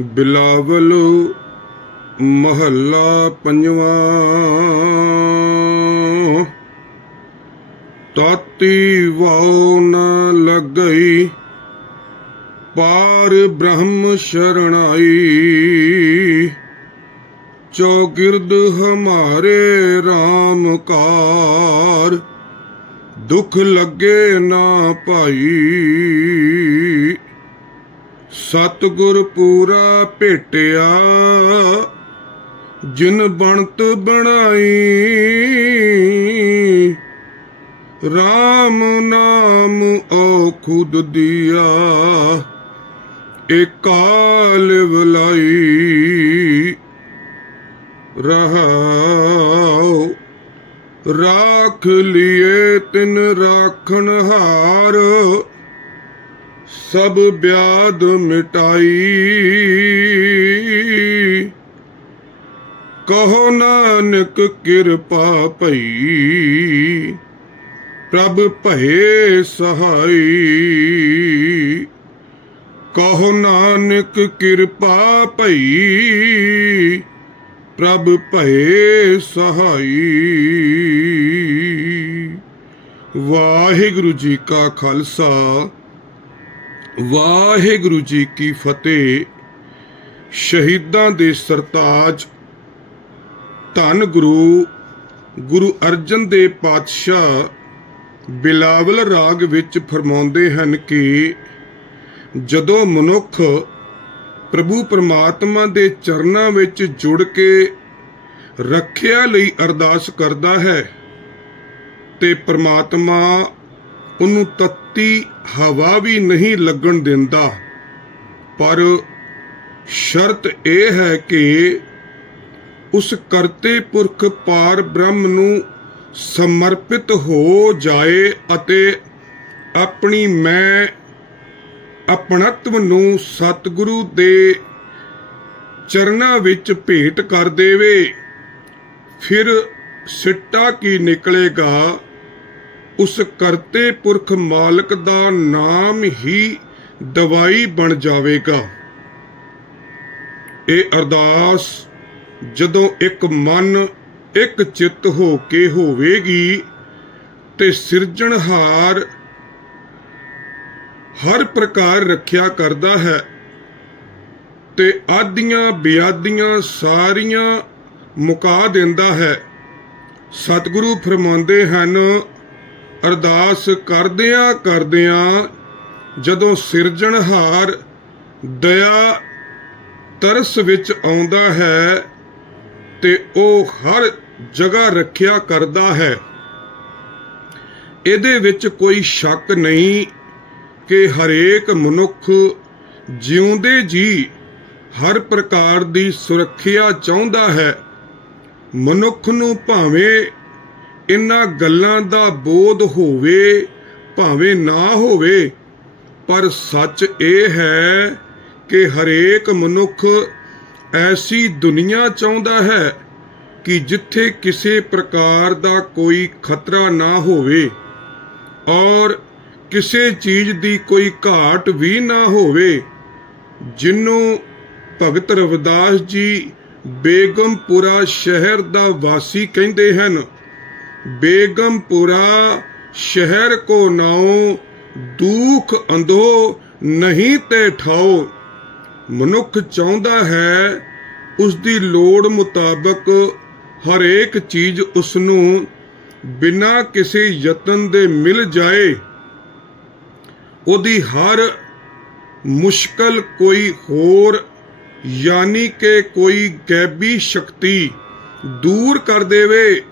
ਬਿਲਾਵਲ ਮਹੱਲਾ ਪੰਜਵਾਂ। ਤਾਤੀ ਵਾਉ ਨ ਲੱਗਈ, ਪਾਰ ਬ੍ਰਹਮ ਸ਼ਰਣਾਈ। ਚੌਗਿਰਦ ਹਮਾਰੇ RAM ਕਾਰ, ਦੁਖ ਲੱਗੇ ਨਾ ਭਾਈ ਸਤਿਗੁਰ ਪੂਰਾ ਭੇਟਿਆ, ਜਿਨ ਬਣਤ ਬਣਾਈ। RAM ਨਾਮ ਓ ਖੁਦ ਦਿਆ, ਇਕਾਲ ਵਲਾਈ। ਰਹਾਉ, ਰਾਖ ਲਿਏ ਤਿਨ ਰਾਖਣ ਹਾਰ। ਸਭ ਬਿਆਦ ਮਿਟਾਈ। ਕਹੋ ਨਾਨਕ ਕਿਰਪਾ ਭਈ, ਪ੍ਰਭ ਭਏ ਸਹਾਈ। ਕਹੋ ਨਾਨਕ ਕਿਰਪਾ ਭਈ, ਪ੍ਰਭ ਭਏ ਸਹਾਈ। ਵਾਹਿਗੁਰੂ ਜੀ ਕਾ ਖਾਲਸਾ ਵਾਹਿਗੁਰੂ ਜੀ ਕੀ ਫਤਿਹ। ਸ਼ਹੀਦਾਂ ਦੇ ਸਰਤਾਜ। ਧੰਨ ਗੁਰੂ ਗੁਰੂ ਅਰਜਨ ਦੇ ਪਾਤਸ਼ਾਹ ਬਿਲਾਵਲ ਰਾਗ ਵਿੱਚ ਫਰਮਾਉਂਦੇ ਹਨ ਕਿ ਜਦੋਂ ਮਨੁੱਖ ਪ੍ਰਭੂ ਪਰਮਾਤਮਾ ਦੇ ਚਰਨਾਂ ਵਿੱਚ ਜੁੜ ਕੇ ਰੱਖਿਆ ਲਈ ਅਰਦਾਸ ਕਰਦਾ ਹੈ, ਤੇ ਪਰਮਾਤਮਾ ਉਹਨੂੰ ਤੱਤੀ ਹਵਾ ਵੀ ਨਹੀਂ ਲੱਗਣ ਦਿੰਦਾ। ਪਰ ਸ਼ਰਤ ਇਹ ਹੈ ਕਿ ਉਸ ਕਰਤੇ ਪੁਰਖ ਪਾਰ ਬ੍ਰਹਮ ਨੂੰ ਸਮਰਪਿਤ ਹੋ ਜਾਏ ਅਤੇ ਆਪਣੀ ਮੈਂ, ਆਪਣਤਵ ਨੂੰ ਸਤਿਗੁਰੂ ਦੇ ਚਰਨਾਂ ਵਿੱਚ ਭੇਟ ਕਰ ਦੇਵੇ। ਫਿਰ ਸਿੱਟਾ ਕੀ ਨਿਕਲੇਗਾ? ਉਸ ਕਰਤੇ ਪੁਰਖ ਮਾਲਕ ਦਾ ਨਾਮ ਹੀ ਦਵਾਈ ਬਣ ਜਾਵੇਗਾ। ਇਹ ਅਰਦਾਸ ਜਦੋਂ ਇੱਕ ਮਨ, ਇੱਕ ਚਿੱਤ ਹੋ ਕੇ ਹੋਵੇਗੀ ਤੇ ਸਿਰਜਣਹਾਰ ਹਰ ਪ੍ਰਕਾਰ ਰੱਖਿਆ ਕਰਦਾ ਹੈ ਤੇ ਆਦੀਆਂ ਬਿਆਦੀਆਂ ਸਾਰੀਆਂ ਮੁਕਾ ਦਿੰਦਾ ਹੈ। ਸਤਿਗੁਰੂ ਫਰਮਾਉਂਦੇ ਹਨ ਅਰਦਾਸ ਕਰਦਿਆਂ ਕਰਦਿਆਂ ਜਦੋਂ ਸਿਰਜਣਹਾਰ ਦਇਆ ਤਰਸ ਵਿੱਚ ਆਉਂਦਾ ਹੈ ਤੇ ਉਹ ਹਰ ਜਗ੍ਹਾ ਰੱਖਿਆ ਕਰਦਾ ਹੈ। ਇਹਦੇ ਵਿੱਚ ਕੋਈ ਸ਼ੱਕ ਨਹੀਂ ਕਿ ਹਰੇਕ ਮਨੁੱਖ ਜਿਉਂਦੇ ਜੀ ਹਰ ਪ੍ਰਕਾਰ ਦੀ ਸੁਰੱਖਿਆ ਚਾਹੁੰਦਾ ਹੈ। ਮਨੁੱਖ ਨੂੰ ਭਾਵੇਂ ਇਨ੍ਹਾਂ ਗੱਲਾਂ ਦਾ ਬੋਧ ਹੋਵੇ, ਭਾਵੇਂ ਨਾ ਹੋਵੇ, ਪਰ ਸੱਚ ਇਹ ਹੈ ਕਿ ਹਰੇਕ ਮਨੁੱਖ ਐਸੀ ਦੁਨੀਆ ਚਾਹੁੰਦਾ ਹੈ ਕਿ ਜਿੱਥੇ ਕਿਸੇ ਪ੍ਰਕਾਰ ਦਾ ਕੋਈ ਖਤਰਾ ਨਾ ਹੋਵੇ ਔਰ ਕਿਸੇ ਚੀਜ਼ ਦੀ ਕੋਈ ਘਾਟ ਵੀ ਨਾ ਹੋਵੇ ਜਿਹਨੂੰ ਭਗਤ ਰਵਿਦਾਸ ਜੀ ਬੇਗਮਪੁਰਾ ਸ਼ਹਿਰ ਦਾ ਵਾਸੀ ਕਹਿੰਦੇ ਹਨ। ਬੇਗਮਪੁਰਾ ਸ਼ਹਿਰ ਕੋ ਨਾਉ, ਦੁਖ ਅੰਧੋ ਨਹੀਂ ਤੇ ਠਾਓ ਮਨੁੱਖ ਚਾਹੁੰਦਾ ਹੈ ਉਸ ਦੀ ਲੋੜ ਮੁਤਾਬਕ ਹਰੇਕ ਚੀਜ਼ ਉਸ ਨੂੰ ਬਿਨਾਂ ਕਿਸੇ ਯਤਨ ਦੇ ਮਿਲ ਜਾਏ। ਉਹਦੀ ਹਰ ਮੁਸ਼ਕਲ ਕੋਈ ਹੋਰ, ਯਾਨੀ ਕਿ ਕੋਈ ਗੈਬੀ ਸ਼ਕਤੀ ਦੂਰ ਕਰ ਦੇਵੇ।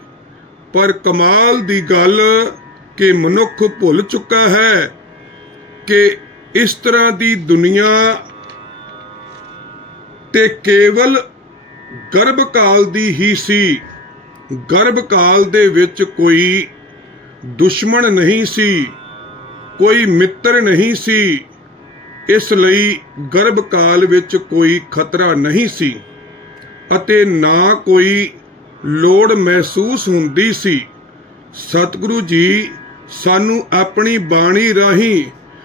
ਪਰ ਕਮਾਲ ਦੀ ਗੱਲ ਕਿ ਮਨੁੱਖ ਭੁੱਲ ਚੁੱਕਾ ਹੈ ਕਿ ਇਸ ਤਰ੍ਹਾਂ ਦੀ ਦੁਨੀਆ ਤੇ ਕੇਵਲ ਗਰਭ ਕਾਲ ਦੀ ਹੀ ਸੀ। ਗਰਭ ਕਾਲ ਦੇ ਵਿੱਚ ਕੋਈ ਦੁਸ਼ਮਣ ਨਹੀਂ ਸੀ, ਕੋਈ ਮਿੱਤਰ ਨਹੀਂ ਸੀ। ਇਸ ਲਈ ਗਰਭ ਕਾਲ ਵਿੱਚ ਕੋਈ ਖਤਰਾ ਨਹੀਂ ਸੀ ਅਤੇ ਨਾ ਕੋਈ ਲੋੜ ਮਹਿਸੂਸ ਹੁੰਦੀ ਸੀ। ਸਤਿਗੁਰੂ ਜੀ ਸਾਨੂੰ ਆਪਣੀ ਬਾਣੀ ਰਾਹੀਂ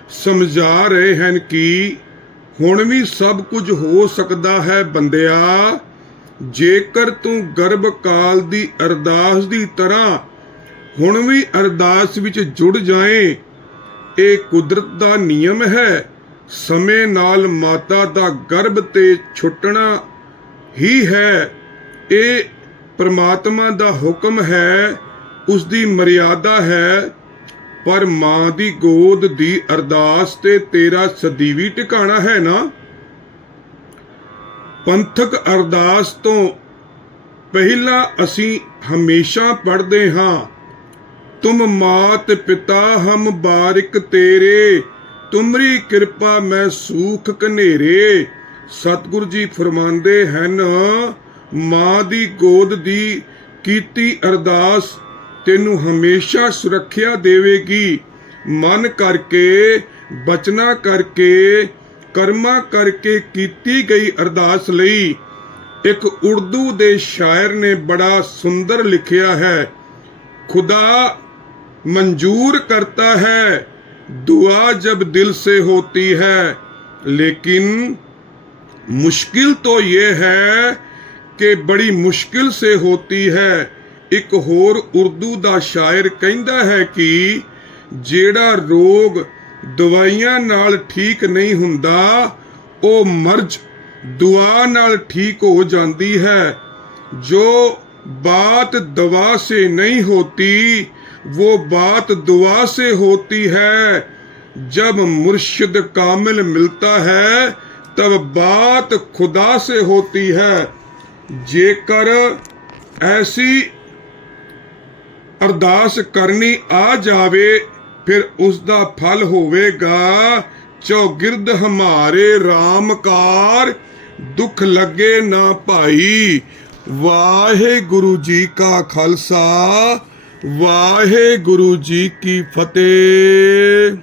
ਸਮਝਾ ਰਹੇ ਹਨ ਕਿ ਹੁਣ ਵੀ ਸਭ ਕੁਝ ਹੋ ਸਕਦਾ ਹੈ ਬੰਦਿਆ। ਜੇਕਰ ਤੂੰ ਗਰਭ ਕਾਲ ਦੀ ਅਰਦਾਸ ਦੀ ਤਰ੍ਹਾਂ ਹੁਣ ਵੀ ਅਰਦਾਸ ਵਿੱਚ ਜੁੜ ਜਾਏ, ਇਹ ਕੁਦਰਤ ਦਾ ਨਿਯਮ ਹੈ। ਸਮੇਂ ਨਾਲ ਮਾਤਾ ਦਾ ਗਰਭ ਤੇ ਛੁੱਟਣਾ ਹੀ ਹੈ। ਇਹ ਪ੍ਰਮਾਤਮਾ ਦਾ ਹੁਕਮ ਹੈ ਉਸ ਦੀ ਮਰਿਆਦਾ ਹੈ, ਪਰ ਮਾਂ ਦੀ ਗੋਦ ਦੀ ਅਰਦਾਸ ਤੇ ਤੇਰਾ ਸਦੀਵੀ ਟਿਕਾਣਾ ਹੈ ਨਾ? ਪੰਥਕ ਅਰਦਾਸ ਤੋਂ ਪਹਿਲਾਂ ਅਸੀਂ ਹਮੇਸ਼ਾ ਪੜ੍ਹਦੇ ਹਾਂ, ਤੁਮ ਮਾਤ ਪਿਤਾ ਹਮ ਬਾਰਿਕ ਤੇਰੇ, ਤੁਮਰੀ ਕਿਰਪਾ ਮੈਂ ਸੂਖ ਕਨੇਰੇ ਸਤਿਗੁਰੂ ਜੀ ਫਰਮਾਉਂਦੇ ਹਨ ਮਾਂ ਦੀ ਗੋਦ ਦੀ ਕੀਤੀ ਅਰਦਾਸ ਤੈਨੂੰ ਹਮੇਸ਼ਾ ਸੁਰੱਖਿਆ ਦੇਵੇਗੀ ਮਨ ਕਰਕੇ ਬਚਨਾ ਕਰਕੇ ਕਰਮਾਂ ਕਰਕੇ ਕੀਤੀ ਗਈ ਅਰਦਾਸ ਲਈ ਇੱਕ ਉਰਦੂ ਦੇ ਸ਼ਾਇਰ ਨੇ ਬੜਾ ਸੁੰਦਰ ਲਿਖਿਆ ਹੈ खुदा मंजूर करता है दुआ जब दिल से होती है लेकिन मुश्किल तो ये है कि बड़ी मुश्किल से होती है ਇੱਕ ਹੋਰ ਉਰਦੂ ਦਾ ਸ਼ਾਇਰ ਕਹਿੰਦਾ ਹੈ ਕਿ ਜਿਹੜਾ ਰੋਗ ਦਵਾਈਆਂ ਨਾਲ ਠੀਕ ਨਹੀਂ ਹੁੰਦਾ ਉਹ ਮਰਜ਼ ਦੁਆ ਨਾਲ ਠੀਕ ਹੋ ਜਾਂਦੀ ਹੈ जो बात दवा से नहीं होती वो बात दुआ से होती है जब मुर्शिद कामिल मिलता है तब बात खुदा से होती है ਜੇਕਰ ਐਸੀ ਅਰਦਾਸ ਕਰਨੀ ਆ ਜਾਵੇ, ਫਿਰ ਉਸ ਦਾ ਫਲ ਹੋਵੇਗਾ। ਚੌਗਿਰਦ ਹਮਾਰੇ ਰਾਮਕਾਰ, ਦੁੱਖ ਲੱਗੇ ਨਾ ਭਾਈ। ਵਾਹਿਗੁਰੂ ਜੀ ਕਾ ਖਾਲਸਾ, ਵਾਹਿਗੁਰੂ ਜੀ ਕੀ ਫਤਿਹ।